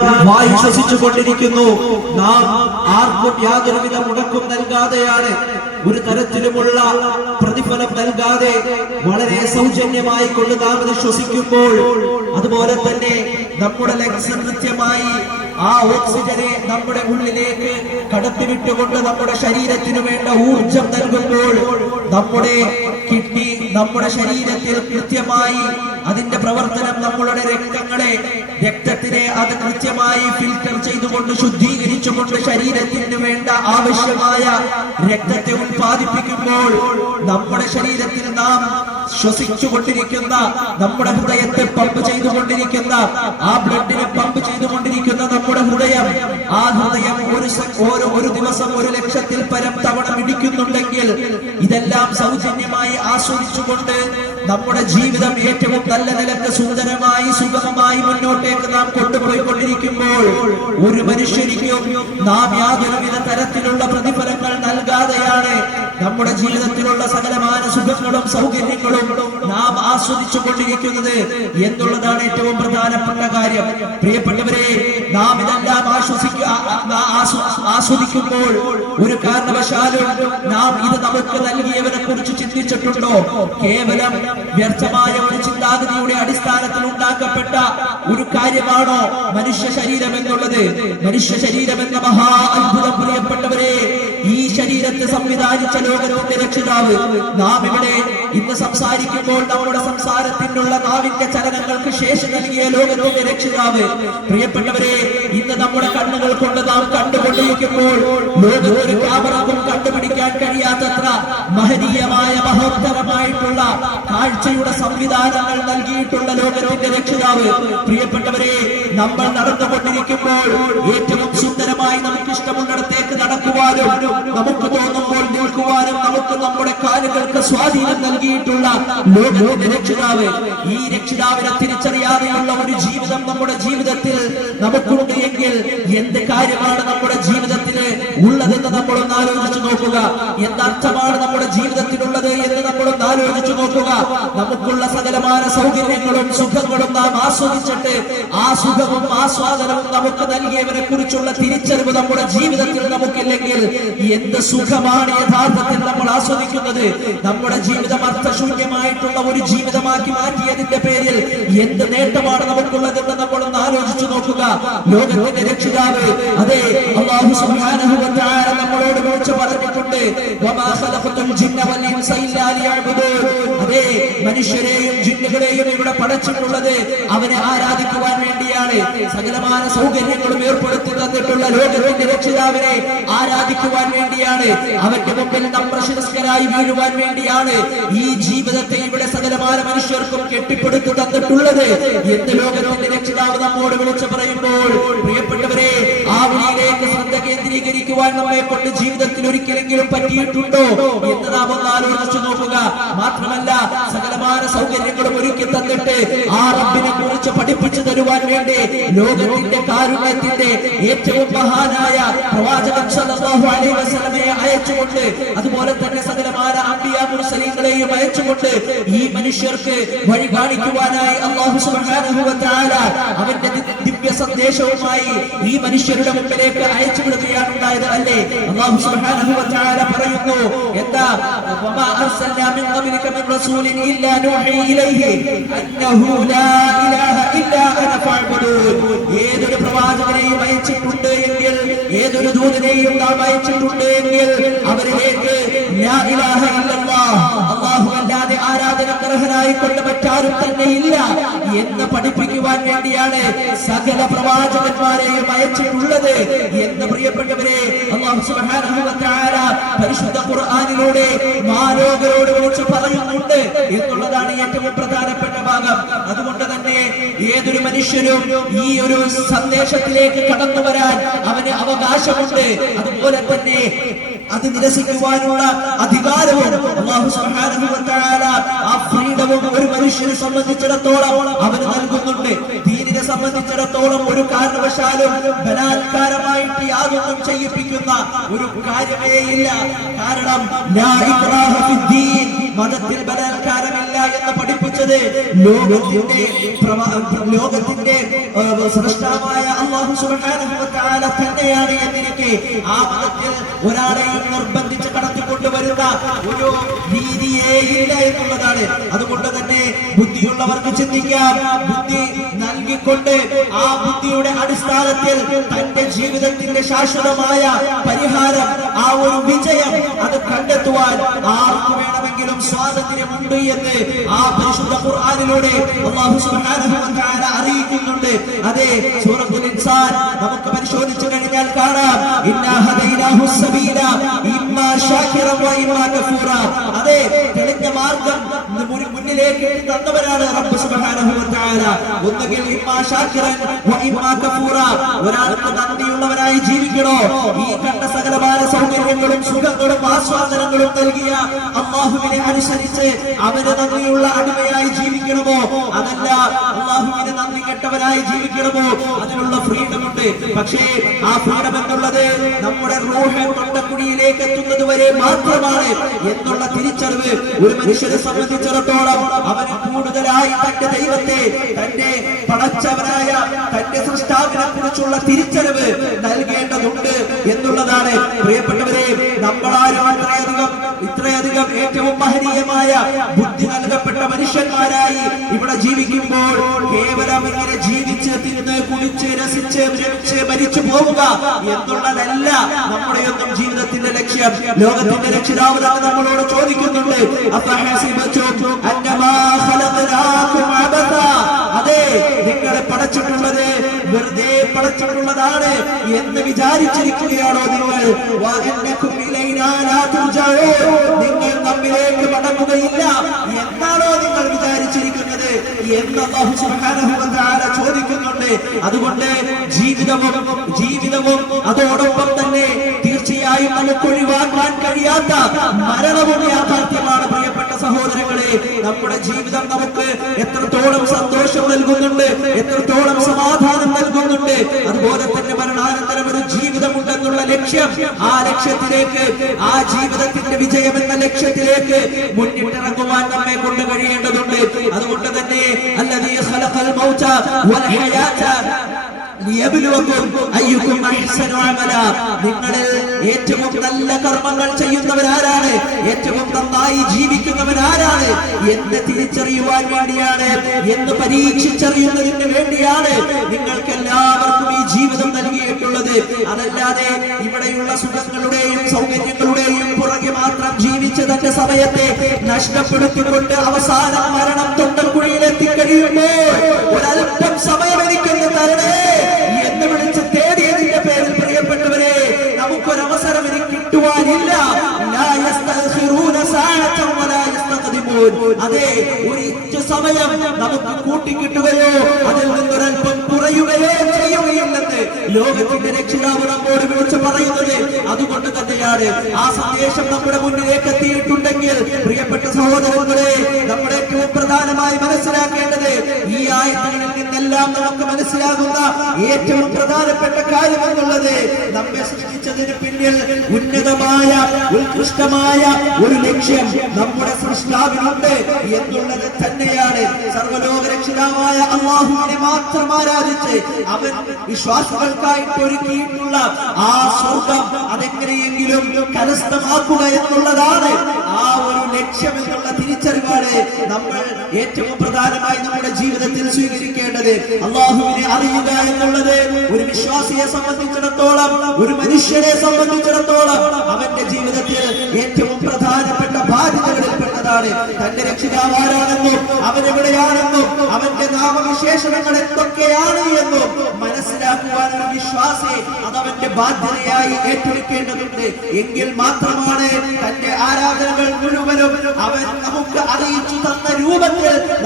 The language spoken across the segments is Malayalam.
വായു ശ്വസിച്ചുകൊണ്ടിരിക്കുന്നു. നാം ആർക്കും യാതൊരുവിധ മുടക്കും നൽകാതെയാണ്, ഒരു തരത്തിലുമുള്ള പ്രതിഫലം നൽകാതെ വളരെ സൗജന്യമായി കൊണ്ട് നാം ഇത് ശ്വസിക്കുമ്പോൾ, അതുപോലെ തന്നെ നമ്മുടെ ലങ്സ് കൃത്യമായി ആ ഓക്സിജനെ നമ്മുടെ ഉള്ളിലേക്ക് കടത്തിവിട്ടുകൊണ്ട് നമ്മുടെ ശരീരത്തിന് വേണ്ട ഊർജം നൽകുമ്പോൾ, നമ്മുടെ കിഡ്നി നമ്മുടെ ശരീരത്തിൽ കൃത്യമായി അതിന്റെ പ്രവർത്തനം നമ്മളുടെ രക്തത്തിനെ അത് കൃത്യമായി ഫിൽറ്റർ ചെയ്തുകൊണ്ട് ശുദ്ധീകരിച്ചുകൊണ്ട് ശരീരത്തിന് വേണ്ട ആവശ്യമായ രക്തത്തെ ഉത്പാദിപ്പിക്കുമ്പോൾ, നമ്മുടെ ശരീരത്തിൽ നാം ശ്വസിച്ചുകൊണ്ടിരിക്കുന്ന, നമ്മുടെ ഹൃദയത്തെ പമ്പ് ചെയ്തുകൊണ്ടിരിക്കുന്ന, ആ ബ്ലഡിനെ പമ്പ് ചെയ്തുകൊണ്ടിരിക്കുന്ന നമ്മുടെ ഹൃദയം, ആ ഹൃദയം ഒരു ദിവസം 1,00,000-ൽ പരം തവണ മിടിക്കുന്നുണ്ടെങ്കിൽ, ഇതെല്ലാം സൗജന്യമായി ആസ്വദിച്ചുകൊണ്ട് നമ്മുടെ ജീവിതം ഏറ്റവും നല്ല നിലക്ക് സുന്ദരമായി സുഗമമായി മുന്നോട്ടേക്ക് നാം കൊണ്ടുപോയിക്കൊണ്ടിരിക്കുമ്പോൾ, ഒരു മനുഷ്യരിക്കും നാം യാതൊരുവിധ തരത്തിലുള്ള പ്രതിഫലങ്ങൾ നൽകാതെയാണ് നമ്മുടെ ജീവിതത്തിലുള്ള സകലമായ സുഖങ്ങളും സൗകര്യങ്ങളും നാം ആസ്വദിച്ചു കൊണ്ടിരിക്കുന്നത് എന്നുള്ളതാണ് ഏറ്റവും പ്രധാനപ്പെട്ട കാര്യം. പ്രിയപ്പെട്ടവരെ, നാം ഇതെല്ലാം ആസ്വദിക്കുമ്പോൾ ഒരു കാരണവശാലും നാം ഇത് നമുക്ക് നൽകിയവരെ കുറിച്ച് ചിന്തിച്ചിട്ടുണ്ടോ? കേവലം വ്യർത്ഥമായ ഒരു ചിന്താഗതിയുടെ അടിസ്ഥാനത്തിൽ ഉണ്ടാക്കപ്പെട്ട ഒരു കാര്യമാണോ മനുഷ്യ ശരീരം എന്നുള്ളത്? മനുഷ്യ ശരീരം എന്ന മഹാ അത്ഭുതം, പ്രിയപ്പെട്ടവരെ, ഈ ശരീരത്തെ സംവിധാനിച്ച ലോകത്തിന്റെ രക്ഷിതാവ് നാം ഇവിടെ ഇന്ന് സംസാരിക്കുമ്പോൾ നമ്മുടെ സംസാരത്തിനുള്ള നാവിന്റെ ചലനങ്ങൾക്ക് ശേഷം നൽകിയ ലോകത്തിന്റെ രക്ഷിതാവ്, പ്രിയപ്പെട്ടവരെ, ഇന്ന് നമ്മുടെ കണ്ണുകൾ കൊണ്ട് നാം കണ്ടുകൊണ്ടിരിക്കുമ്പോൾ ലോകത്തൊരു ക്യാമറക്കും കണ്ടുപിടിക്കാൻ കഴിയാത്തത്ര മഹനീയമായ മഹോത്തരമായിട്ടുള്ള കാഴ്ചയുടെ സംവിധാനങ്ങൾ നൽകിയിട്ടുള്ള ലോകത്തിന്റെ രക്ഷിതാവ്, പ്രിയപ്പെട്ടവരെ, നമ്മൾ നടന്നുകൊണ്ടിരിക്കുമ്പോൾ ഏറ്റവും സുന്ദരമായി നമുക്ക് ഇഷ്ടമുള്ളിടത്തേക്ക് നടക്കുവാനും നമുക്ക് തോന്നുമ്പോൾ നിൽക്കുവാനും നമുക്ക് നമ്മുടെ കാലുകൾക്ക് സ്വാധീനം നൽകിയിട്ടുള്ള ലോകത്തിന്റെ രക്ഷിതാവ്, ഈ രക്ഷിതാവിനെ തിരിച്ചറിയാതെയുള്ള ഒരു ജീവിതം നമ്മുടെ ജീവിതത്തിൽ നമുക്കുണ്ട് എങ്കിൽ എന്ത് കാര്യമാണ് നമ്മുടെ ജീവിതത്തിന് ഉള്ളതെന്ന് നമ്മളൊന്ന് ആലോചിച്ചു നോക്കുക. എന്തർത്ഥമാണ് നമ്മുടെ ജീവിതത്തിലുള്ളത് എന്ന് നമ്മളൊന്ന് ആലോചിച്ചു നോക്കുക. നമുക്കുള്ള സകലമായ സൗകര്യങ്ങളും സുഖങ്ങളും നാം ആസ്വദിച്ചിട്ട് ആ സുഖവും ആസ്വാദനവും നമുക്ക് നൽകിയവരെ കുറിച്ചുള്ള തിരിച്ചറിവ് നമ്മുടെ ജീവിതത്തിൽ നമുക്കില്ലെങ്കിൽ എന്ത് സുഖമാണ് യഥാർത്ഥത്തിൽ നമ്മൾ ആസ്വദിക്കുന്നത്? നമ്മുടെ ജീവിതം അർത്ഥശൂന്യമായിട്ടുള്ള ഒരു ജീവിതമാക്കി മാറ്റിയതിന്റെ പേരിൽ എന്ത് നേട്ടമാണ് നമുക്കുള്ളതെന്ന് നമ്മളൊന്ന് ആലോചിച്ചു നോക്കുക. ലോകത്തിന്റെ രക്ഷിതാവ്, അതെ, അല്ലാഹു സുബ്ഹാനഹു വ തആല നമ്മളോട് വിളിച്ചു പറഞ്ഞിട്ടുണ്ട്, വമാ ഖലഖതുൽ ജിന്ന വൽ ഇൻസ ഇല്ലാ ലിയഅ്ബുദൂൻ. അതെ, മനുഷ്യരെയും ജിന്നുകളെയും ഇവിടെ പടച്ചിട്ടുള്ളത് അവനെ ആരാധിക്കുവാൻ വേണ്ടിയാണ്. സകലമായ സൗകര്യങ്ങളും ഏർപ്പെടുത്തി തന്നിട്ടുള്ള ലോകത്തിന്റെ രക്ഷിതാവിനെ ആരാധിക്കുവാൻ വേണ്ടിയാണ്. അവന്റെ മുമ്പിൽ നമ്രശിരസ്കരായി വീഴുവാൻ വേണ്ടിയാണ് ഈ ജീവിതത്തെ ഇവിടെ സകലമായ മനുഷ്യർക്കും കെട്ടിപ്പടുത്തു തന്നിട്ടുള്ളത് എന്ന് ലോകത്തിന്റെ രക്ഷിതാവ് നമ്മോട് വിളിച്ചു പറയുമ്പോൾ, പ്രിയപ്പെട്ടവരെ, ആ വിളിയിലേക്ക് ശ്രദ്ധ കേന്ദ്രീകരിക്കുവാൻ നമ്മെ കൊണ്ട് ജീവിതത്തിൽ ഒരിക്കലെങ്കിലും പറ്റിയിട്ടുണ്ടോ എന്ന് നാം ഒന്ന് ആലോചിച്ചു നോക്കുക. മാത്രമല്ല, സകലമായ സൗകര്യങ്ങളും ഒരുക്കി തന്നിട്ട് ആ റബ്ബിനെ കുറിച്ച് പഠിപ്പിച്ചു തരുവാൻ വേണ്ടി ലോകത്തിന്റെ കാരുണ്യത്തിന്റെ ഏറ്റവും മഹാനായ പ്രവാചകൻ സല്ലല്ലാഹു അലൈഹി വസല്ലമയെ അയച്ചുകൊണ്ട്, അതുപോലെ തന്നെ സകലമായ അംബിയാ മുർസലീങ്ങളെയും അയച്ചുകൊണ്ട് ഈ മനുഷ്യർക്ക് വഴി കാണിക്കുവാനായി അല്ലാഹു സുബ്ഹാനഹു വ തആല അവന്റെ ദിവ്യ സന്ദേശവുമായി ഈ മനുഷ്യരുടെ മുമ്പിലേക്ക് അയച്ചു വിടുകയാണ് ഉണ്ടായത്, അല്ലേ? അല്ലാഹു സുബ്ഹാനഹു വ തആല പറയുന്നു, എന്താ? വമാ അർസൽനാ മിൻ ഖബ്ലിക മിൻ റസൂലിൻ ഇല്ലാ നൂഹി ഇലൈഹി അന്നഹു ലാ ഇലാഹ ഇല്ലാ അന ഫഅബ്ദൂൻ. ഏതൊരു പ്രവാചകനെയും അയച്ചിട്ടുണ്ട് എങ്കിൽ, ഏതൊരു ദൂതനെയും നാം അയച്ചിട്ടുണ്ട് എങ്കിൽ അവരിലേക്ക് ലാ ഇലാഹ ഇല്ലല്ലാഹ്, അല്ലാഹു അല്ലാതെ ആരാധനക്കർഹനായി കൊണ്ട് മറ്റാരും തന്നെ ഇല്ല എന്ന് പഠിപ്പിക്കുവാൻ വേണ്ടിയാണ് സകല പ്രവാചകന്മാരെയും അയച്ചിട്ടുള്ളത് എന്ന് പ്രിയപ്പെട്ടവരെ അല്ലാഹു സുബ്ഹാനഹു വ തആല പരിശുദ്ധ ഖുർആനിലൂടെ മാനവരോട് വിളിച്ചു പറയുന്നുണ്ട് എന്നുള്ളതാണ് ഏറ്റവും പ്രധാനപ്പെട്ട ഭാഗം. അതുകൊണ്ട് തന്നെ ഏതൊരു മനുഷ്യനും ഈ ഒരു സന്ദേശത്തിലേക്ക് കടന്നു വരാൻ അവന് അവകാശമുണ്ട്. അതുപോലെ തന്നെ അത് നിരസിക്കുവാനുള്ള അധികാരവും അല്ലാഹു സുബ്ഹാനഹു വ തആല ആ ഫ്രീഡവും ഒരു മനുഷ്യനെ സംബന്ധിച്ചിടത്തോളം അവന് നൽകുന്നുണ്ട്. ദീനിനെ സംബന്ധിച്ചിടത്തോളം ഒരു കാരണവശാലും ബലാത്കാരമായിട്ട് യാതൊന്നും ചെയ്യിപ്പിക്കുന്ന ഒരു കാര്യമേ ഇല്ല. കാരണം ലാ ഇക്റാഹ ഫിദ്ദീൻ, മതത്തിൽ ബലാത്കാരമില്ല. എന്ന് പഠിപ്പിച്ചത് ലോകത്തിന്റെ സൃഷ്ടാവായ അല്ലാഹു സുബ്ഹാനഹു വ തആല തന്നെയാണ് എന്നിരിക്കെ ആ മതത്തിൽ ഒരാളെയും നിർബന്ധിച്ച് കടത്തിക്കൊണ്ടുവരുന്ന ഒരു രീതിയേ ഇല്ല എന്നുള്ളതാണ്. അതുകൊണ്ട് തന്നെ ബുദ്ധിയുള്ളവർക്ക് ചിന്തിക്കാം, ബുദ്ധി നൽകിക്കൊണ്ട് ആ ബുദ്ധിയുടെ അടിസ്ഥാനത്തിൽ തന്റെ ജീവിതത്തിന്റെ ശാശ്വതമായ പരിഹാരം, ആ ഒരു വിജയം അത് കണ്ടെത്തുവാൻ ആർക്ക് വേണമെങ്കിലും സ്വാതന്ത്ര്യമുണ്ട് എന്ന് ആ പരിശുദ്ധ ഖുർആനിലൂടെ അല്ലാഹു സുബ്ഹാനഹു വ തആല അറിയിക്കുന്നുണ്ട്. അതെ, സൂറത്തുൽ ഇൻസാൻ നമുക്ക് പരിശോധിച്ചു കഴിഞ്ഞാൽ കാണാം, ഇന്നാ ഹദൈനാഹു സബീല ഇമ്മാ ശാകിറൻ വ ഇമ്മാ കഫൂറ. അതെ, തെളിഞ്ഞ മാർഗ്ഗം മുന്നിലേക്ക് തന്നവരാണ് റബ്ബ് സുബ്ഹാനഹു വ തആല. ഒന്നുകിൽ ഇമ്മാ ശാകിറൻ വ ഇമ്മാ കഫൂറ, ഒരാൾക്ക് നന്ദിയുള്ളവരായി ജീവിക്കണോ, ഈ കണ്ട സകലമായ സൗകര്യങ്ങളും സുഖങ്ങളും ആസ്വാദനങ്ങളും നൽകിയ അല്ലാഹുവിനെ അനുസരിച്ച് അവന് നന്ദിയുള്ള അടിമയായി ജീവിക്കണമോ, അതല്ല അല്ലാഹുവിനെ നന്ദി കെട്ടവരായി ജീവിക്കണമോ, അതിനുള്ള ഫ്രീഡം ഉണ്ട്. പക്ഷേ ആ ഫ്രീഡം എന്നുള്ളത് നമ്മുടെ റൂഹ് തൊണ്ടക്കുഴിയിലേക്ക് എത്തുന്നത് വരെ മാത്രമാണ് എന്നുള്ള തിരിച്ചറിവ് ഒരു മനുഷ്യനെ സംബന്ധിച്ചിടത്തോളം അവന് കൂടുതലായി തന്റെ ദൈവത്തെ, തന്റെ പടച്ചവനായ തന്റെ സൃഷ്ടാവിനെ കുറിച്ചുള്ള തിരിച്ചറിവ് നൽകേണ്ടതുണ്ട് എന്നുള്ളതാണ്. പ്രിയപ്പെട്ടവരെ, നമ്മളാരും ഇത്രയധികം ഏറ്റവും മഹനീയമായ ബുദ്ധി നൽകപ്പെട്ട മനുഷ്യന്മാരായി ഇവിടെ ജീവിക്കുമ്പോൾ കേവലം ഇങ്ങനെ ജീവിച്ച് തിന്ന് കുടിച്ച് രസിച്ച് രമിച്ച് മരിച്ചു പോവുക എന്നുള്ളതല്ല നമ്മുടെയൊന്നും ജീവിതത്തിന്റെ ലക്ഷ്യം. ലോകത്തിന്റെ രക്ഷിതാവ് തന്നെ നമ്മളോട് ചോദിക്കുന്നുണ്ട്, അതെ, നിങ്ങളെ പടച്ചിട്ടുള്ളത് വെറുതെ പടച്ചിട്ടുള്ളതാണ് എന്ന് വിചാരിച്ചിരിക്കുകയാണോ നിങ്ങൾ? നിങ്ങൾ നമ്മിലേക്ക് മടങ്ങുകയില്ല എന്നാണോ നിങ്ങൾ വിചാരിച്ചിരിക്കുന്നത് എന്ന് അല്ലാഹു സുബ്ഹാനഹു വ തആല ചോദിക്കുന്നുണ്ട്. അതുകൊണ്ട് ജീവിതവും അതോടൊപ്പം തന്നെ തീർച്ചയായും നമുക്ക് ഒഴിവാക്കാൻ കഴിയാത്ത മരണവും യാഥാർത്ഥ്യമാണ്. പ്രിയപ്പെട്ട സഹോദരങ്ങളെ, നമ്മുടെ ജീവിതം നമുക്ക് എത്രത്തോളം സന്തോഷം നൽകുന്നുണ്ട്, എത്രത്തോളം സമാധാനം നൽകുന്നുണ്ട്, അതുപോലെ തന്നെ മരണാനന്തരം ഒരു ജീവിതമുണ്ടെന്നുള്ള ലക്ഷ്യം, ആ ലക്ഷ്യത്തിലേക്ക്, ആ ജീവിതത്തിന്റെ വിജയം എന്ന ലക്ഷ്യത്തിലേക്ക് മുന്നിട്ടിറങ്ങുവാൻ നമ്മെ കൊണ്ട് കഴിയേണ്ടതുണ്ട്. അതുകൊണ്ട് തന്നെ അല്ലദീ ഖലഖൽ മൗത വൽ ഹയാത നിങ്ങളിൽ ഏറ്റവും നല്ല കർമ്മങ്ങൾ ചെയ്യുന്നവരാരാണ്, ഏറ്റവും നന്നായി ജീവിക്കുന്നവരാരാണ് എന്ന് തിരിച്ചറിയുവാൻ വേണ്ടിയാണ്, എന്ന് പരീക്ഷിച്ചറിയുന്നതിന് വേണ്ടിയാണ് നിങ്ങൾക്ക് എല്ലാവർക്കും ഈ ജീവിതം നൽകിയിട്ടുള്ളത്. അതല്ലാതെ ഇവിടെയുള്ള സുഖങ്ങളുടെയും സൗകര്യങ്ങളുടെയും പുറകെ മാത്രം ജീവിച്ച് തന്റെ സമയത്തെ നഷ്ടപ്പെടുത്തിക്കൊണ്ട് അവസാനം മരണം തൊണ്ടക്കുഴിയിലെത്തിക്കഴിയുമ്പോൾ ഒരല്പം സമയം എനിക്കൊന്ന് തരണേ എന്ന് വിളിച്ച് തേടിയതിന്റെ പേരിൽ പ്രിയപ്പെട്ടവരെ നമുക്കൊരവസരം ഇനി കിട്ടുവാനില്ല. അതെ, ഒരു ഇഞ്ച് സമയം നമുക്ക് കൂട്ടിക്കിട്ടുകയോ അതിൽ നിന്നൊരൽപ്പം കുറയുകയോ ചെയ്യുകയില്ലെന്ന് ലോകത്തിന്റെ രക്ഷിതാവ് നമ്മോട് വിളിച്ച് പറയുന്നത്. അതുകൊണ്ട് തന്നെയാണ് ആ സന്ദേശം നമ്മുടെ മുന്നിലേക്ക് എത്തിയിട്ടുണ്ടെങ്കിൽ പ്രിയപ്പെട്ട സഹോദരങ്ങളെ, നമ്മുടെ ഏറ്റവും പ്രധാനമായി മനസ്സിലാക്കേണ്ടത് ഈ ആയത്തുകളിൽ നിന്നെല്ലാം നമുക്ക് മനസ്സിലാകുന്ന ഏറ്റവും പ്രധാനപ്പെട്ട കാര്യം എന്നുള്ളത് നമ്മെ സൃഷ്ടിച്ചതിന് പിന്നിൽ ഉന്നതമായ ഉത്കൃഷ്ടമായ ഒരു ലക്ഷ്യം നമ്മുടെ സൃഷ്ടാവിനുണ്ട് എന്നുള്ളത് തന്നെയാണ്. സർവ്വലോക രക്ഷിതാവായ അല്ലാഹുവിനെ മാത്രം ആരാധിച്ച് അവൻ വിശ്വാസികൾക്കായിട്ട് ഒരുക്കിയിട്ടുള്ള ആ സ്വർഗം അതെങ്ങനെയെങ്കിലും കരസ്ഥമാക്കുക എന്നുള്ളതാണ് ആ ഒരു ലക്ഷ്യം എന്നുള്ള തിരിച്ചറിവാണ് നമ്മൾ ഏറ്റവും പ്രധാനമായി നമ്മുടെ ജീവിതത്തിൽ സ്വീകരിക്കേണ്ടത്. അല്ലാഹുവിനെ അറിയുക എന്നുള്ളത് ഒരു വിശ്വാസിയെ സംബന്ധിച്ചിടത്തോളം, ഒരു മനുഷ്യനെ സംബന്ധിച്ചിടത്തോളം അവന്റെ ജീവിതത്തിൽ ഏറ്റവും പ്രധാനപ്പെട്ട ബാധ്യതകളിൽപ്പെട്ടതാണ്. തന്റെ രക്ഷിതാവ് ആരാണെന്നും അവനെവിടെയാണെന്നും അവന്റെ നാമവിശേഷണങ്ങൾ എന്തൊക്കെയാണ് എന്നും മനസ്സിലാക്കുവാൻ ഒരു വിശ്വാസി അതവന്റെ ബാധ്യതയായി ഏറ്റെടുക്കേണ്ടതുണ്ട്. എങ്കിൽ മാത്രമാണ് തന്റെ ആരാധനകൾ മുഴുവനും അവൻ നമുക്ക് അറിയിച്ചു തന്ന രൂപത്തിൽ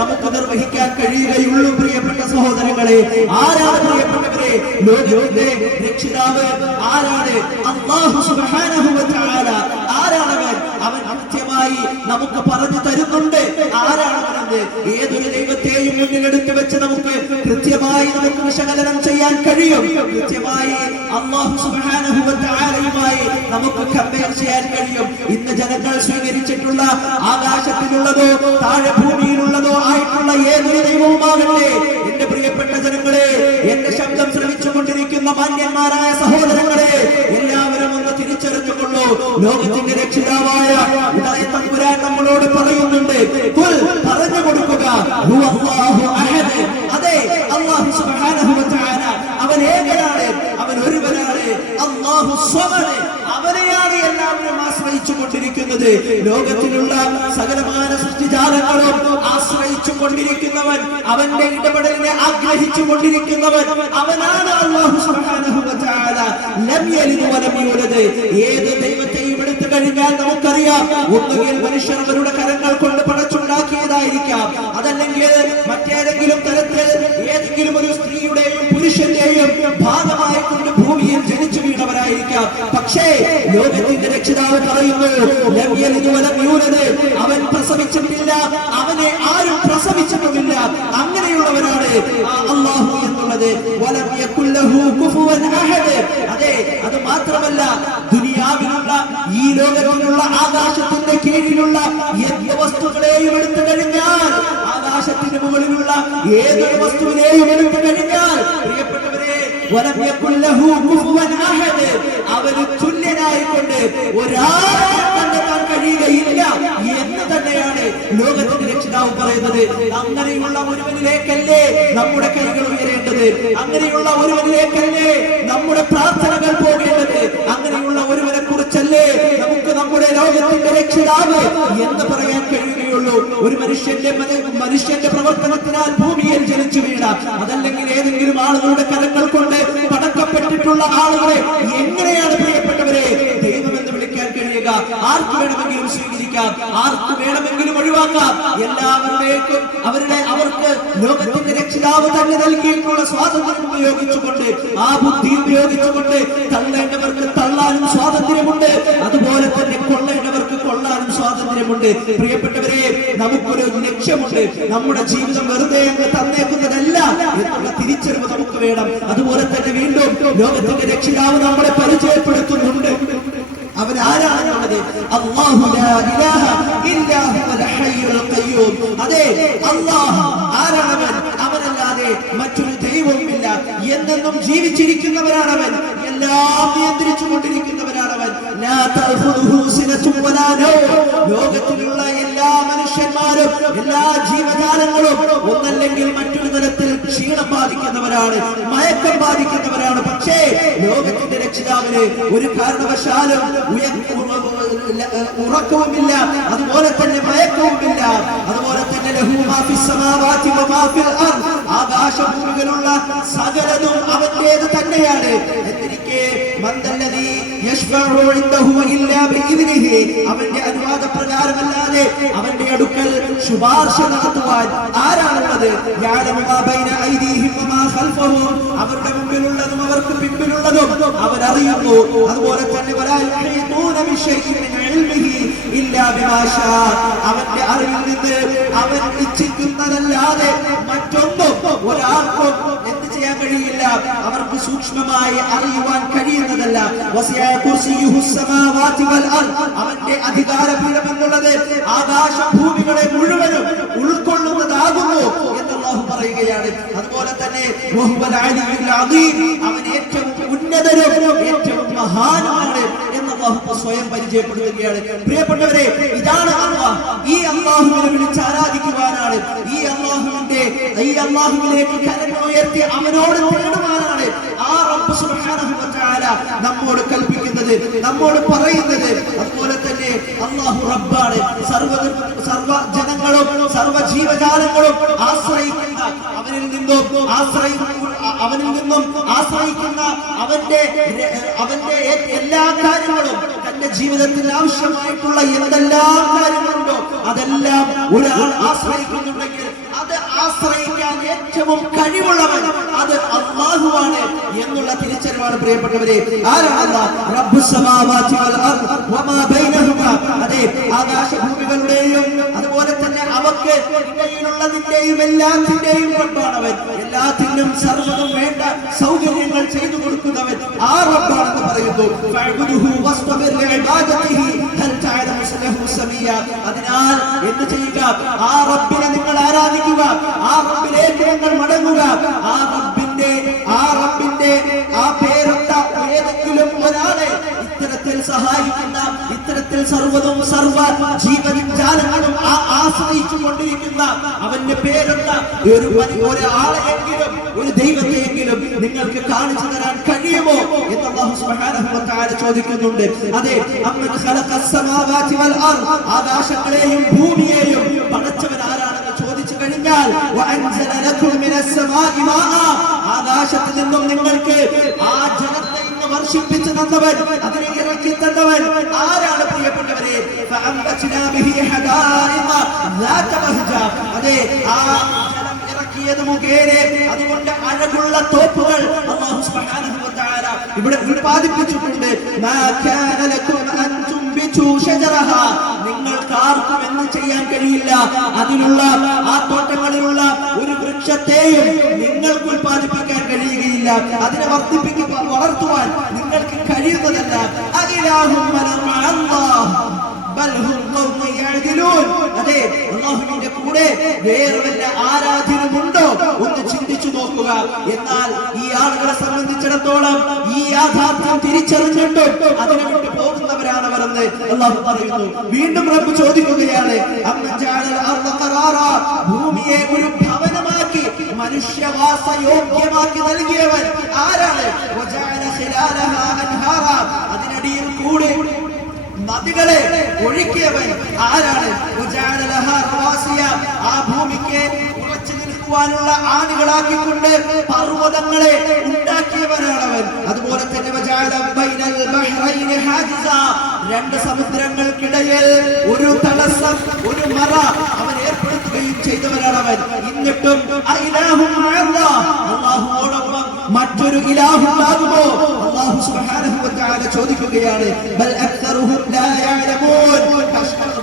നമുക്ക് നിർവഹിക്കാൻ കഴിയുകയുള്ളൂ. പ്രിയപ്പെട്ട സഹോദരങ്ങളെ, ആരാണ് പ്രിയപ്പെട്ടവരെ ലോകത്തിന്റെ രക്ഷിതാവ്? ആരാണ്? അല്ലാഹു സുബ്ഹാനഹു വ തആല. ആരാണവൻ? അവൻ കൃത്യമായി നമുക്ക് പറഞ്ഞു തരുന്നുണ്ട് ആരാണ് അവനെന്ന്. ഏതൊരു ദൈവത്തെയും മുന്നിലെടുത്ത് വെച്ച് നമുക്ക് കൃത്യമായി നമുക്ക് വിശകലനം ചെയ്യാൻ കഴിയും. കൃത്യമായി അല്ലാഹു സുബ്ഹാനഹു വ തആലയുമായി നമുക്ക് കമ്പയർ ചെയ്യാൻ കഴിയും. ഇന്ന് ജനങ്ങൾ സ്വീകരിച്ചിട്ടുള്ള ആകാശത്തിലുള്ളതോ താഴെ ഭൂമിയിലുള്ളതോ ആയിട്ടുള്ള ഏതൊരു ദൈവവുമാകട്ടെ, എന്റെ പ്രിയപ്പെട്ട ജനങ്ങളെ, എന്റെ ശബ്ദം ശ്രമിച്ചുകൊണ്ടിരിക്കുന്ന മാന്യന്മാരായ സഹോദരങ്ങളെ, എല്ലാവരും ഒന്ന് തിരിച്ചറിഞ്ഞുകൊള്ളൂ. ലോകത്തിന്റെ രക്ഷിതാവായ തമ്പുരാൻ നമ്മളോട് പറയുന്നുണ്ട്, പറഞ്ഞു കൊടുക്കുക, അതെ, അല്ലാഹു സുബ്ഹാനഹു വ തആല അവൻ ഏകനാണ്, അവൻ ഒരുവനാണ്, അല്ലാഹു സ്വമദ്, അവനെയാണ് എല്ലാവരും ആശ്രയിച്ചു കൊണ്ടിരിക്കുന്നത്. ലോകത്തിലുള്ള സകലമായ സൃഷ്ടിജാലങ്ങളും ആശ്രയിച്ചു കൊണ്ടിരിക്കുന്നവൻ, അവന്റെ ഇടപെടലിനെ ആഗ്രഹിച്ചു കൊണ്ടിരിക്കുന്നവൻ അവനാണ് അല്ലാഹു സുബ്ഹാനഹു വ തആല. ലം യലിദ് വലം യൂലദ്. ഏത് ദൈവത്തെയും എടുത്തു കഴിഞ്ഞാൽ നമുക്കറിയാം, ഒന്നുകിൽ മനുഷ്യർ അവരുടെ കരങ്ങൾ കൊണ്ട് പടച്ചുണ്ടാക്കിയതായിരിക്കാം, അതല്ലെങ്കിൽ മറ്റേതെങ്കിലും തരത്തിൽ ഏതെങ്കിലും ഒരു സ്ത്രീയുടെയും പുരുഷന്റെയും ഭാഗമായി കൊണ്ട് ഭൂമിയിൽ ജനിച്ചു വീണവരായിരിക്കാം. പക്ഷേ ലോകത്തിന്റെ രക്ഷിതാവ് പറയുന്നു, ലം യലിദ് വലം യൂലദ്, അവൻ പ്രസവിച്ചിട്ടില്ല, അവനെ ആരും പ്രസവിച്ചിട്ടുമില്ല. അങ്ങനെയുള്ളവരാണ് അല്ലാഹു എന്നുള്ളത്. വലം യകുൽ ലഹു കുഫുവൻ അഹദ്. അതെ, അത് മാത്രമല്ല, ദുനിയാവിലുള്ള ഈ ലോകത്തിലുള്ള ആകാശത്തിന്റെ കീഴിലുള്ള എന്ത് വസ്തുക്കളെയും എടുത്തു കഴിഞ്ഞാൽ, ആകാശത്തിന് മുകളിലുള്ള ഏതൊരു വസ്തുവിനെയും എടുത്തു കഴിഞ്ഞാൽ, പ്രിയപ്പെട്ടവരെ, വലം യകുൽ ലഹു കുഫുവൻ അഹദ്, അവന് തുല്യനായിക്കൊണ്ട് ഒരാളെ കണ്ടെത്താൻ കഴിയുകയില്ല എന്ന് തന്നെയാണ് ലോകത്തിന്റെ രക്ഷിതാവ് പറയുന്നത്. അങ്ങനെയുള്ള ഒരുവനിലേക്കല്ലേ നമ്മുടെ കൈകൾ ഉയരേണ്ടത്, അങ്ങനെയുള്ള ഒരുവനിലേക്കല്ലേ നമ്മുടെ പ്രാർത്ഥനകൾ പോകേണ്ടത്, അങ്ങനെയുള്ള ഒരുവനെ കുറിച്ചല്ലേ നമുക്ക് നമ്മുടെ ലോകത്തിന്റെ രക്ഷിതാവ് എന്ന് പറയാൻ കഴിയുകയുള്ളൂ. ഒരു മനുഷ്യന്റെ പ്രവർത്തനത്തിനാൽ ഭൂമിയിൽ ജനിച്ചു വീണ, അതല്ലെങ്കിൽ ഏതെങ്കിലും ആളുകളുടെ കരങ്ങൾ കൊണ്ട് പടക്കപ്പെട്ടിട്ടുള്ള ആളുകളെ എങ്ങനെയാണ് പ്രിയപ്പെട്ടവരെ ദൈവമെന്ന് വിളിക്കാൻ കഴിയുക? ആർക്ക് വേണമെങ്കിലും സ്വീകരിക്കാം, ആർക്ക് വേണമെങ്കിലും ഒഴിവാക്കാം. എല്ലാവരുടേക്കും അവർക്ക് ലോകത്തിന്റെ രക്ഷിതാവ് തന്നെ നൽകിയിട്ടുള്ള സ്വാതന്ത്ര്യം ഉപയോഗിച്ചുകൊണ്ട്, ആ ബുദ്ധി ഉപയോഗിച്ചുകൊണ്ട് തള്ളേണ്ടവർക്ക് തള്ളാനും സ്വാതന്ത്ര്യമുണ്ട്, അതുപോലെ തന്നെ കൊള്ളേണ്ടവർക്ക് കൊള്ളാനും സ്വാതന്ത്ര്യമുണ്ട്. പ്രിയപ്പെട്ടവരെ, നമുക്കൊരു ലക്ഷ്യമുണ്ട്. നമ്മുടെ ജീവിതം വെറുതെ അങ്ങ് തന്നേക്കുന്നതല്ല എന്നുള്ള തിരിച്ചറിവ് നമുക്ക് വേണം. അതുപോലെ തന്നെ വീണ്ടും ലോകത്തിന്റെ രക്ഷിതാവ് നമ്മളെ പരിചയപ്പെടുത്തുന്നുണ്ട്. അവൻ ആരാണെന്നുള്ളത്, അല്ലാഹു ലാ ഇലാഹ ഇല്ലാ ഹുവൽ ഹയ്യുൽ ഖയ്യൂം. അതെ, അല്ലാഹു ആരാണവൻ? അവനല്ലാതെ മറ്റൊരു ദൈവവുമില്ല. എന്നെന്നും ജീവിച്ചിരിക്കുന്നവരാണവൻ, എല്ലാം നിയന്ത്രിച്ചു കൊണ്ടിരിക്കുന്നവരാണവൻ. ലാ തഅഖുദുഹു സിനത്തുൻ വലാ നൗം. ലോകത്തിലുള്ള എല്ലാ മനുഷ്യന്മാരും എല്ലാ ജീവജാലങ്ങളും ഒന്നല്ലെങ്കിൽ മറ്റൊരു തരത്തിൽ ക്ഷീണം ബാധിക്കുന്നവരാണ്, മയക്കം ബാധിക്കുന്നവരാണ്. പക്ഷേ ലോകത്തിന്റെ രക്ഷിതാവിന് ഒരു കാരണവശാലും ഉറക്കവുമില്ല, അതുപോലെ തന്നെ മയക്കവുമില്ല. അതുപോലെ തന്നെ ലഹു മാ ഫിസ് സമാവാതി വ മാ ഫിൽ അർദ്. ആകാശഭൂമികളുള്ള സകലതും അവന്റേത് തന്നെയാണ്. എന്നിരിക്കെ മന്ദല്ലദീ യശ്ഫഉ ഇൻദഹു ഇല്ലാ ബിഇദ്നിഹി. അവന്റെ അനുവാദപ്രകാരമല്ലാതെ അവന്റെ അടുക്കൽ ശുപാർശ നടത്തുവാൻ ആരാണുള്ളത്? യഅലമു മാ ബൈന ഐദീഹിം വ മാ ഖൽഫഹും. അവരുടെ മുമ്പിലുള്ളതും അവർക്ക് പിമ്പിലുള്ളതും അവൻ അറിയുന്നു. അതുപോലെ തന്നെ വലാ യുഹീതൂന ബിശൈഇൻ മിൻ ഇൽമിഹി ഇല്ലാ ബിമാ ശാ. അവന്റെ അറിവിൽ നിന്ന് അവൻ ഇച്ഛിക്കുന്നതല്ലാതെ മറ്റൊന്നും ഒരാൾക്കും എന്ത് ചെയ്യാൻ കഴിയില്ല, അവർക്ക് സൂക്ഷ്മമായി അറിയുവാൻ കഴിയുന്നതല്ല. വസിഅ കുർസിയുഹു സമാവാതി വൽ അർദ്. അവന്റെ അധികാരപീഠം എന്നുള്ളത് ആകാശഭൂമികളെ മുഴുവനും ഉൾക്കൊള്ളുന്നതാകുന്നു എന്ന് അല്ലാഹു പറയുകയാണ്. അതുപോലെ തന്നെ വഹുവൽ അലിയുൽ അദീം. അവൻ ഏറ്റവും ഉന്നതനും ഏറ്റവും മഹാനുമാണ് എന്ന് അല്ലാഹു സ്വയം പരിചയപ്പെടുത്തുകയാണ്. പ്രിയപ്പെട്ടവരെ, ഇതാണ് അല്ലാഹ്. ഈ അല്ലാഹുവിനെ വിളിച്ച് ആരാധിക്കുവാനാണ്, ഈ അല്ലാഹുവിലേക്ക് കരങ്ങൾ ഉയർത്തി അവനോട് തേടുവാനാണ് ആ റബ്ബ് സുബ്ഹാനഹു വ തആല നമ്മോട് കൽപ്പിക്കുന്നത്, നമ്മോട് പറയുന്നത്. അതുപോലെ തന്നെ അല്ലാഹു റബ്ബാണ്. സർവ ജനങ്ങളും സർവ ജീവജാലങ്ങളും ആശ്രയിക്കുന്ന അവനിൽ നിന്നും ആശ്രയിക്കുന്ന അവന്റെ എല്ലാ കാര്യങ്ങളും, തന്റെ ജീവിതത്തിൽ ആവശ്യമായിട്ടുള്ള എന്തെല്ലാം കാര്യങ്ങളുണ്ടോ അതെല്ലാം ഒരാൾ ആശ്രയിക്കുന്നുണ്ടെങ്കിൽ അത് ആശ്രയിക്കാൻ ഏറ്റവും കഴിവുള്ളവൻ അത് അല്ലാഹുവാണ് എന്നുള്ള തിരിച്ചറിവ് കാര്യമാണ് പ്രിയപ്പെട്ടവരെ. ആരാണ് അല്ലാഹ്? റബ്ബുസ് സമാവാതി വൽ അർദ് വമാ ബൈനഹുമാ. അതെ, ആകാശഭൂമികളുടെയും അതുപോലെ തന്നെ അവക്ക് ഇടയിലുള്ളതിന്റെയും എല്ലാത്തിന്റെയും റബ്ബാണ് അവൻ. എല്ലാത്തിനും സർവ്വതും വേണ്ട സൗകര്യങ്ങൾ ചെയ്തു കൊടുക്കുന്നവൻ ആ റബ്ബാണെന്ന് പറയുന്നു. ഫഅബ്ദുഹു വസ്തബിർ ലിഇബാദതിഹി ഹൽ തഅലമു ലഹു സമീയ. അതിനാൽ എന്ത് ചെയ്യുക? ആ റബ്ബിനെ നിങ്ങൾ ആരാധിക്കുക, ആ റബ്ബിലേക്ക് നിങ്ങൾ മടങ്ങുക. ആ റബ്ബിന്റെ ആ പേരൊത്ത ഏതെങ്കിലും ഒരാളെ ഇത്തരത്തിൽ സഹായിക്കുന്ന, ഇത്തരത്തിൽ സർവ്വതും സർവ്വ ജീവജാലങ്ങളും ആശ്രയിച്ചു കൊണ്ടിരിക്കുന്ന അവന്റെ പേരൊത്ത ഒരാളെയെങ്കിലും, ഒരു ദൈവത്തെയെങ്കിലും നിങ്ങൾക്ക് കാണിച്ചു തരാൻ കഴിയുമോ എന്ന് അല്ലാഹു സുബ്ഹാനഹു വ തആല ചോദിക്കുന്നുണ്ട്. അതെ, അമ്മൻ ഖലഖസ് സമാവാതി വൽ അർദ്, ആകാശങ്ങളെയും ഭൂമിയെയും പടച്ചവൻ ആരാണെന്ന് ചോദിച്ചു കഴിഞ്ഞാൽ വഅൻസല ലക്കും മിനസ് സമാഇ മാഅ, ആകാശത്തിൽ നിന്നും നിങ്ങൾക്ക് ആ ജലത്തെ വർഷിപ്പിച്ചു തന്നവൻ, അതിനെ ഇറക്കി തന്നവൻ ആരാണ് പ്രിയപ്പെട്ടവരെ? ഫഅംബത്നാ ബിഹി ഹദായിഖ ذات ബഹ്ജ. അതെ, ആ ജലം ഇറക്കിയത് മുഖേന അതുകൊണ്ട് അഴകുള്ള തോപ്പുകൾ അല്ലാഹു സുബ്ഹാനഹു വ തആല ഇവിടെ ഉൽപാദിപ്പിച്ചിട്ടുണ്ട്. മാ കാന ലക്കും അൻ തുംബിതു ഷജറഹ, നിങ്ങൾക്ക് ആർക്കും എന്ന് ചെയ്യാൻ കഴിയില്ല. അതിലുള്ള ആ തോട്ടങ്ങളിലുള്ള ഒരു വൃക്ഷത്തെയും നിങ്ങൾക്ക് ഉൽപാദിപ്പിക്കാൻ കഴിയുകയില്ല. അതിനെ വളർത്തുവാൻ നിങ്ങൾക്ക് കഴിയുന്നതല്ല. അഇലാഹും മഅല്ലാഹ് ബൽ ഹും ഖൗമുൻ യഅദിലൂൻ. അതെ, അല്ലാഹുവിന്റെ കൂടെ വേറെ വല്ല ആരാധ്യനുമുണ്ടോ ഒന്ന് ചിന്തിച്ചു നോക്കുക. എന്നാൽ ഈ ആളുകളെ സംബന്ധിച്ചിടത്തോളം ഈ യാഥാർത്ഥ്യം തിരിച്ചറിഞ്ഞിട്ടും അതിനെ വിട്ടു പോകുന്നവരാണ് അവരെന്ന് അല്ലാഹു പറയുന്നു. വീണ്ടും റബ്ബ് ചോദിക്കുകയാണ്, അമ്മൻ ജഅലൽ അർദ ഖറാറ, ഭൂമിയെ ഒരു ഭവനമാക്കി മനുഷ്യവാസ യോഗ്യമാക്കി നൽകിയവൻ ആരാണ്? വജഅല ഖിലാലഹ അൻഹാറ, അതിനടിയിൽ കൂടെ നദികളെ ഒഴുക്കിയവൻ ആരാണ്? വജഅല ലഹാ റവാസിയ, ആ ഭൂമിക്ക് ഉറച്ചു നിൽക്കുവാനുള്ള ആണികളാക്കിക്കൊണ്ട് പർവ്വതങ്ങളെ ഉണ്ടാക്കിയവനാണവൻ. അതുപോലെ തന്നെ വജഅല ബൈനൽ ബഹ്റൈനി ഹാജിസ, രണ്ട് സമുദ്രങ്ങൾക്കിടയിൽ ഒരു തടസ്സം, ഒരു മറ അവൻ ഏർപ്പെടുത്തുകയും ചെയ്തവനാണവൻ. എന്നിട്ടും അല്ലാഹുവോടൊപ്പം മറ്റൊരു ഇലാഹുണ്ടാകുമോ? അല്ലാഹു സുബ്ഹാനഹു വ തആല ചോദിക്കുകയാണ്. ബൽ അക്തറുഹും ലാ യഅലമൂൻ.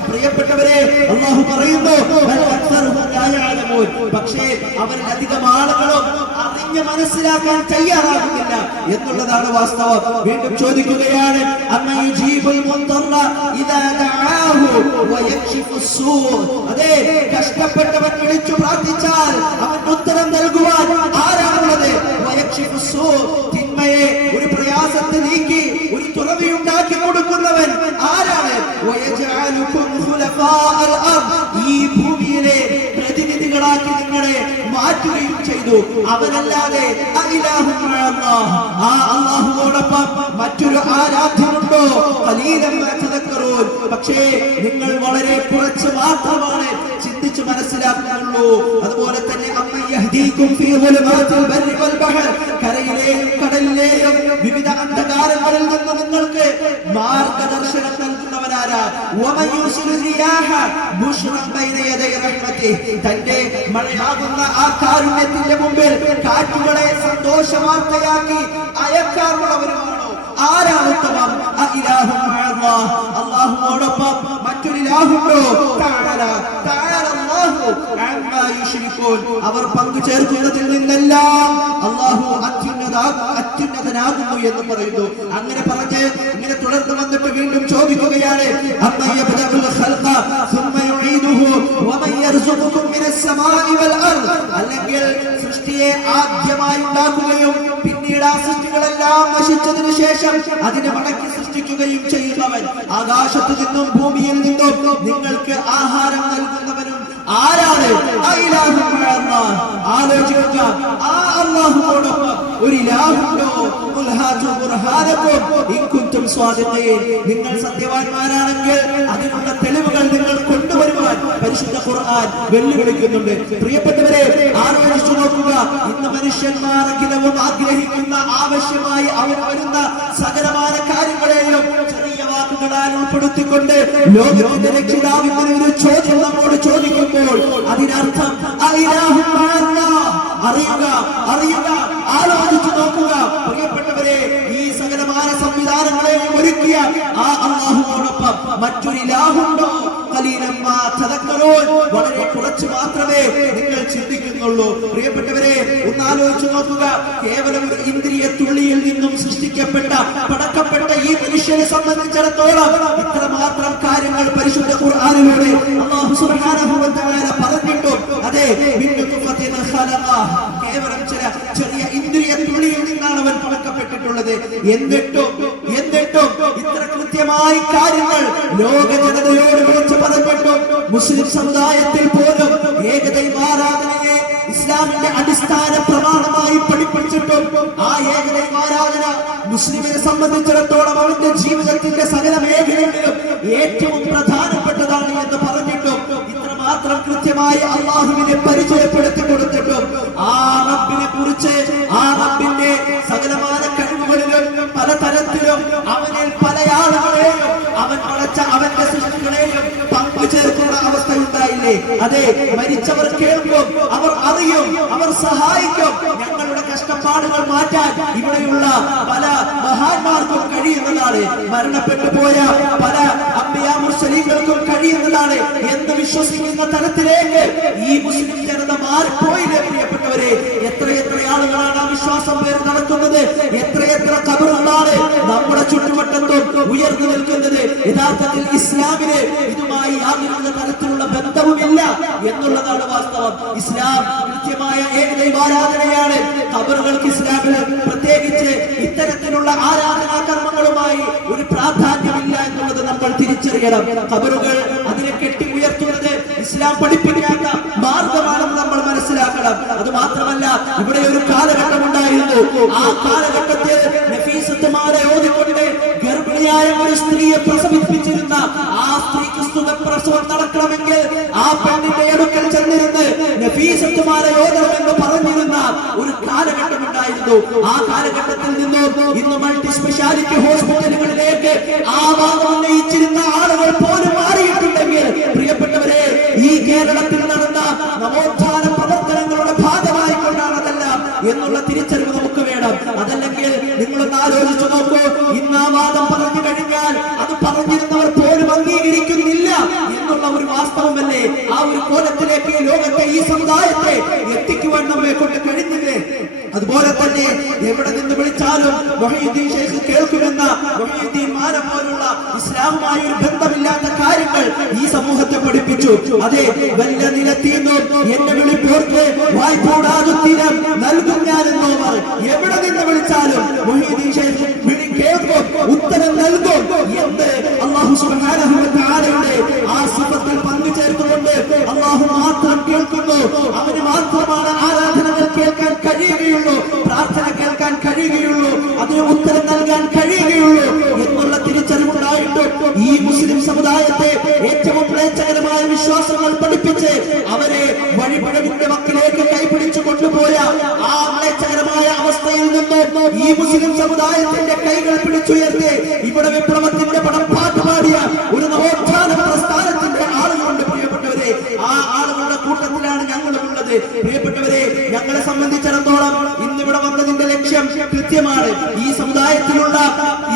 പ്രിയപ്പെട്ടവരെ, അല്ലാഹു പറയുന്നു ബൽ അക്തറുഹും ലാ യഅലമൂൻ, പക്ഷേ അവരിൽ അധികം ആളുകളും അറിഞ്ഞ് മനസ്സിലാക്കാൻ തയ്യാറാകുന്നില്ല എന്നുള്ളതാണ് വാസ്തവം. വീണ്ടും ചോദിക്കുകയാണ്, അമ്മ യുജീബുൽ മുൻതറ ഇദാ ദഅാഹു വയക്ഷിഫുസ് സൂ. അതെ, കഷ്ടപ്പെട്ടവൻ വിളിച്ചു പ്രാർത്ഥിച്ചാൽ അവൻ ഉത്തരം നൽകുവാൻ ആരാണുള്ളത്? വയക്ഷിഫുസ് സൂ, തിന്മയെ, ഒരു പ്രയാസത്തെ നീക്കി ഒരു തുറവിയുണ്ടാക്കി കൊടുക്കുന്നവൻ ആരാണ്? വയജഅലുകും ഖുലഫാഅൽ അർദ്, ഈ ഭൂമിയിലെ പ്രതിനിധികളാക്കി നിങ്ങളെ മാറ്റുകയും ചെയ്തു. അവനല്ലാതെ ആ അല്ലാഹുവോടൊപ്പം മറ്റൊരു ആരാധ്യനുണ്ടോ? ഖലീലൻ മാ തദക്കറൂൻ, പക്ഷേ നിങ്ങൾ വളരെ കുറച്ച് മാത്രമാണ് ചിന്തിച്ചു മനസ്സിലാക്കുന്നുള്ളൂ. അതുപോലെ തന്നെ അമ്മ യഹ്ദീകും ഫീ ളുലുമാതിൽ ബർരി വൽ ബഹർ, കരയിലെയും കടലിലെയും വിവിധ അന്ധകാരങ്ങളിൽ നിന്ന് നിങ്ങൾക്ക് മാർഗദർശനം നൽകുന്നവനാരാ? വമൻ യുർസിലു റിയാഹ ബുശ്റൻ ബൈന യദൈ റഹ്മതിഹി, തന്റെ മഴയാകുന്ന ആ കാരുണ്യത്തിന്റെ മുമ്പിൽ കാറ്റുകളെ സന്തോഷവാർത്തയാക്കി അയക്കാറുള്ളവരുമാണോ? ആരാണ് ഉത്തമം? അഇലാഹും മഅല്ലാഹ്, അല്ലാഹുവോടൊപ്പം മറ്റൊരു ഇലാഹുണ്ടോ? തആല അല്ലാഹു അമ്മാ യുശ്രികൂൻ, അവർ പങ്കു ചേർക്കുന്നതിൽ നിന്നെല്ലാം അല്ലാഹു അത്യുന്നതനാകുന്നു എന്ന് പറയുന്നു. അങ്ങനെ പറഞ്ഞ് ഇങ്ങനെ തുടർന്ന് വന്നിട്ട് വീണ്ടും ചോദിക്കുകയാണ്, അമ്മ യബ്ദഉൽ ഖൽഖ സുമ്മ യുഈദുഹു വമൻ യർസുഖുകും മിനസ് സമാഇ വൽ അർദ്, അല്ലെങ്കിൽ സൃഷ്ടിയെ ആദ്യമായി ഉണ്ടാക്കുകയും പിന്നീട് ആ സൃഷ്ടികളെല്ലാം നശിച്ചതിനു ശേഷം അതിനെ മടക്കി സൃഷ്ടിക്കുകയും ചെയ്യുന്നവൻ, ആകാശത്തു നിന്നും ഭൂമിയിൽ നിന്നും നിങ്ങൾക്ക് ആഹാരം നൽകുന്നവനും ആരാണ്? ആലോചിക്കുക, ആ അല്ലാഹുവോടൊപ്പം ഒരു ഇലാഹുണ്ടോ? നിങ്ങൾ സത്യവാന്മാരാണെങ്കിൽ അതിനുള്ള തെളിവുകൾ നിങ്ങൾ കൊണ്ടുവരുവാൻ പരിശുദ്ധ ഖുർആൻ വെല്ലുവിളിക്കുന്നുണ്ട്. പ്രിയപ്പെട്ടവരെ, ആലോചിച്ചു നോക്കുക, ഇന്ന് മനുഷ്യന്മാർ അഖിലവും ആഗ്രഹിക്കുന്ന, ആവശ്യമായി അവർ വരുന്ന സകലമായ കാര്യങ്ങളെയും ചെറിയ വാക്കുകളാൽ ഉൾപ്പെടുത്തിക്കൊണ്ട് ലോകത്തിന്റെ രക്ഷിതാവിന്റെ ഒരു ചോദ്യം നമ്മോട് ചോദിക്കുമ്പോൾ അതിനർത്ഥം അറിയുക, ആലോചിച്ചു നോക്കുക. പ്രിയപ്പെട്ടവരെ, കുറിച്ച് മാത്രമേ നിങ്ങൾ ചിന്തിക്കുന്നുള്ളൂ. പ്രിയപ്പെട്ടവരെ, ഒന്ന് ആലോചിച്ചു നോക്കുക. കേവലം ഒരു ഇന്ദ്രിയ തുള്ളിയിൽ നിന്നും സൃഷ്ടിക്കപ്പെട്ട പടക്കപ്പെട്ട ഈ മനുഷ്യനെ സംബന്ധിച്ചിടത്തോളം ഇത്രമാത്രം കാര്യങ്ങൾ പരിശുദ്ധ ഖുർആനിലൂടെ അല്ലാഹു സുബ്ഹാനഹു വ തആല പറഞ്ഞിട്ടും അതെ കേവലം ചെറിയ ഇന്ദ്രിയ തുള്ളിയിൽ നിന്നാണ് അവൻ പടക്കപ്പെട്ടിട്ടുള്ളത്. എന്നിട്ടും ഇത്ര കൃത്യമായി കാര്യങ്ങൾ ലോക ജനതയോട് വിളിച്ചു പറഞ്ഞിട്ടും മുസ്ലിം സമുദായത്തിൽ പോലും ഏകദൈവാരാധനയെ ഇസ്ലാമിന്റെ അടിസ്ഥാന പ്രമാണമായി പഠിപ്പിച്ചിട്ടും ആ ഏകദൈവാരാധന മുസ്ലിമിനെ സംബന്ധിച്ചിടത്തോളം അവന്റെ ജീവിതത്തിന്റെ സകല മേഖലകളിലും ഏറ്റവും പ്രധാനപ്പെട്ടതാണ് എന്ന് പറഞ്ഞിട്ടും ഇത്രമാത്രം കൃത്യമായി അല്ലാഹുവിനെ പരിചയപ്പെടുത്തി കൊടുത്തിട്ടും ആ റബ്ബിനെ കുറിച്ച്, ആ റബ്ബിന്റെ സകലമായ കഴിവുകളിലും പലതരത്തിലും അവനിൽ പല ആളുകളെയും അവൻ വളച്ച അവന്റെ സൃഷ്ടികളെയും പങ്കുചേർക്കുന്ന അവസ്ഥ ഉണ്ടായില്ലേ? അതെ, മരിച്ചവർ കേൾക്കും, അവർ അറിയും, അവർ സഹായിക്കും. ഞങ്ങളുടെ കഷ്ടപ്പാടുകൾ മാറ്റാൻ ഇവിടെയുള്ള പല മഹാന്മാർക്കും കഴിയുന്നതാണ്. മരണപ്പെട്ടു പോയ പല അംബിയാ മുർസലീങ്ങൾക്കും കഴിയുന്നതാണ് എന്ന് വിശ്വസിക്കുന്ന തലത്തിലേക്ക് ഈ മുസ്ലിം ജനത മാറിപ്പോയില്ലേ? പ്രിയപ്പെട്ടവരെ, എത്രയെത്ര ആളുകളാണ് ആ വിശ്വാസം പേര് നടക്കുന്നത്? എത്രയെത്ര ഖബറുകളാണ് നമ്മുടെ ചുറ്റുവട്ടത്തും ഉയർന്നു നിൽക്കുന്നത്? യഥാർത്ഥത്തിൽ ഇസ്ലാമിന് ഇതുമായി യാതൊരു തരത്തിലുള്ള ബന്ധവുമില്ല എന്നുള്ളതാണ് വാസ്തവം. ഇസ്ലാം കൃത്യമായ ഏകദൈവാരാധനയാണ്. ഖബറുകൾക്ക് ഇസ്ലാമിൽ പ്രത്യേകിച്ച് ഇത്തരത്തിലുള്ള ആരാധനാ കർമ്മങ്ങളുമായി ഒരു പ്രാധാന്യമില്ല എന്നുള്ളത് നമ്മൾ തിരിച്ചറിയണം. ഖബറുകൾ അതിനെ കെട്ടി ഉയർത്തുന്നത് ഇസ്ലാം പഠിപ്പിക്കാത്ത മാർഗമാണെന്ന് നമ്മൾ മനസ്സിലാക്കണം. അത് മാത്രമല്ല, ഇവിടെ ഒരു കാലഘട്ടം ഉണ്ടായിരുന്നു. ആ കാലഘട്ടത്തിൽ നഫീസത്തുമാരെ ഓതിക്കൊണ്ട് ഗർഭിണിയായ ഒരു സ്ത്രീയെ പ്രസവിപ്പിച്ചിരുന്ന ആ സ്ത്രീക്ക് സുഖപ്രസവം നടക്കണമെങ്കിൽ ആ പെണ്ണിന്റെ അടുക്കൽ ചെന്നിരുന്ന് നഫീസത്തുമാരെ ഓതണമെന്ന് പറഞ്ഞിരുന്ന ഒരു കാലഘട്ടം ഉണ്ടായിരുന്നു. ആ കാലഘട്ടത്തിൽ നിന്നും ഇന്ന് മൾട്ടി സ്പെഷ്യാലിറ്റി ഹോസ്പിറ്റലുകളിലേക്ക് ആ വാദം ഉന്നയിച്ചിരുന്ന ആളുകൾ പോലും മാറിയിട്ടുണ്ടെങ്കിൽ പ്രിയപ്പെട്ടവരെ, ഈ കേരളത്തിൽ നടന്ന നവോത്ഥാന പ്രവർത്തനങ്ങളുടെ ഭാഗമായിക്കൊണ്ടാണ് അതെല്ലാം എന്നുള്ള തിരിച്ചറിവ് നമുക്ക് വേണം. അതല്ലെങ്കിൽ നിങ്ങളൊന്ന് ആലോചിച്ചു നോക്കൂ, ഇന്ന് ആ വാദം പറഞ്ഞു കഴിഞ്ഞാൽ അത് പറഞ്ഞിരുന്നവർ പോലും അംഗീകരിക്കുന്നില്ല എന്നുള്ള ഒരു വാസ്തവമല്ലേ? ആ ഒരു കോലത്തിലേക്ക് ലോകത്തെ ഈ സമുദായത്തെ എത്തിക്കുവാൻ നമ്മെ കൊണ്ട് കഴിഞ്ഞില്ലേ? അതുപോലെ തന്നെ എവിടെ നിന്ന് വിളിച്ചാലും മുഹയ്യിദ്ദീൻ ശൈഖ് കേൾക്കുമെന്ന മുഹയ്യിദ്ദീൻ മാല പോലുള്ള ഇസ്ലാമുമായി ഒരു ബന്ധമില്ലാത്ത കാര്യങ്ങൾ ഈ സമൂഹത്തെ പഠിപ്പിച്ചു. അതെ, വല്ല നിലത്തീന്നു എന്നെ വിളിപ്പോർക്ക് വായ്പൂടാതുത്തീരം നൽകും ഞാനെന്നോവർ. എവിടെ നിന്ന് വിളിച്ചാലും മുഹയ്യിദ്ദീൻ ശൈഖ് വിളി കേൾക്കും, ഉത്തരം നൽകും എന്ന് അല്ലാഹു സുബ്ഹാനഹു വ തആലയുടെ ആ സിഫത്തിൽ പങ്കുചേർത്തുകൊണ്ട് അല്ലാഹു മാത്രം കേൾക്കുന്നു. അവന് മാത്രമാണ് ആരാധനകൾ കേൾക്കാൻ കഴിയുകയുള്ളൂ, പ്രാർത്ഥന കേൾക്കാൻ കഴിയുകയുള്ളൂ, അതിന് ഉത്തരം നൽകാൻ കഴിയുകയുള്ളൂ എന്നുള്ള തിരിച്ചറിവുണ്ടായിട്ടും ഈ മുസ്ലിം സമുദായത്തെ ഏറ്റവും മ്ലേച്ഛകരമായ വിശ്വാസങ്ങൾ പഠിപ്പിച്ച് അവരെ വഴിപഴവിന്റെ മക്കളിലേക്ക് കൈപിടിച്ചു കൊണ്ടുപോയ ആ മ്ലേച്ഛകരമായ അവസ്ഥയിൽ നിന്ന് ഈ മുസ്ലിം സമുദായത്തിന്റെ കൈകൾ പിടിച്ചുയർത്തി ഇവിടെ വിപ്ലവത്തിന്റെ പടം പാട്ടുപാടിയ ഒരു നവോത്ഥാന പ്രസ്ഥാനത്തിന്റെ ആളുകളുണ്ട്. പ്രിയപ്പെട്ടവരെ, ആ ആളുകളുടെ കൂട്ടത്തിലാണ് ഞങ്ങളും ഉള്ളത്. പ്രിയപ്പെട്ടവരെ, ഞങ്ങളെ സംബന്ധിച്ചിടത്തോളം ഇന്നിവിടെ വന്നതിന്റെ ലക്ഷ്യം കൃത്യമാണ്. ഈ സമുദായത്തിലുള്ള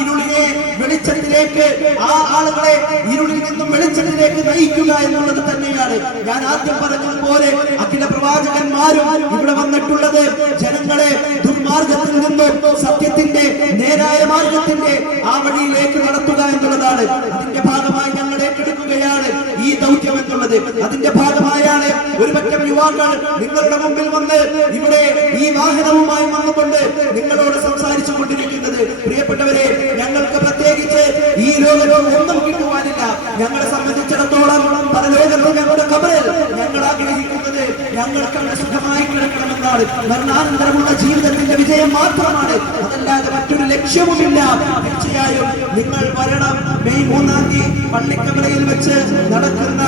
ഇരുളിനെ വെളിച്ചത്തിലേക്ക്, ആ ആളുകളെ ഇരുളിൽ നിന്നും വെളിച്ചത്തിലേക്ക് നയിക്കുക എന്നുള്ളത് തന്നെയാണ്. ഞാൻ ആദ്യം പറഞ്ഞതുപോലെ അഖില പ്രവാചകന്മാരും ഇവിടെ വന്നിട്ടുള്ളത് ജനങ്ങളെ ദുർമാർഗത്തിൽ നിന്നും സത്യത്തിന്റെ നേരായ മാർഗത്തിന്റെ ആ വഴിയിലേക്ക് നടത്തുക എന്നുള്ളതാണ്. അതിന്റെ ഭാഗമായി ഞങ്ങൾ ഏറ്റെടുക്കുകയാണ് ഈ ദൗത്യം എന്നുള്ളത്. അതിന്റെ ഭാഗമായാണ് ഒരുപറ്റം യുവാക്കൾ നിങ്ങളുടെ മുമ്പിൽ വന്ന് ഇവിടെ ഈ വാഹനവുമായി വന്നുകൊണ്ട് നിങ്ങളോട് സംസാരിച്ചു കൊണ്ടിരിക്കുന്നത്. പ്രിയപ്പെട്ടവരെ, ഞങ്ങൾക്ക് പ്രത്യേകിച്ച് ഈ ലോകവും ഒന്നും കിട്ടുവാനില്ല. ഞങ്ങളെ സംബന്ധിച്ചിടത്തോളം പരലോകവും ഞങ്ങളുടെ ഖബറിൽ ഞങ്ങൾ ആഗ്രഹിക്കുന്നത് ഞങ്ങൾക്ക് അവിടെ സുഖമായി കിടക്കണമെന്നാണ്. മരണാനന്തരമുള്ള ജീവിതത്തിന്റെ വിജയം മാത്രമാണ്, അതല്ലാതെ മറ്റൊരു ലക്ഷ്യവുമില്ല. തീർച്ചയായും നിങ്ങൾ വരണം. മെയ് 3-ാം തീയതി പള്ളിക്കമലയിൽ വെച്ച് നടക്കുന്ന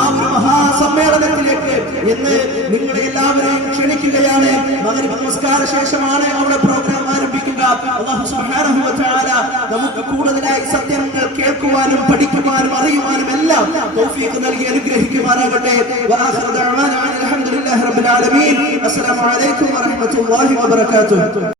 ആ ഒരു മഹാസമ്മേളനത്തിലേക്ക് എന്ന് നിങ്ങളെ എല്ലാവരെയും ക്ഷണിക്കുകയാണ്. മഗ്‌രിബ് നമസ്കാര ശേഷമാണ് അവിടെ പ്രോഗ്രാം ആരംഭിക്കുക. അല്ലാഹു സുബ്ഹാനഹു വ തആല നമുക്ക് കൂടുതലായി സത്യങ്ങൾ കേൾക്കുവാനും പഠിക്കുവാനും അറിയുവാനും എല്ലാം തൗഫീഖ് നൽകി അനുഗ്രഹിക്കുമാറാകട്ടെ. വആഖിറു ദഅവാനാ അൽഹംദുലില്ലാഹി റബ്ബിൽ ആലമീൻ. അസ്സലാമു അലൈക്കും വറഹ്മത്തുള്ളാഹി വബറകാതുഹു.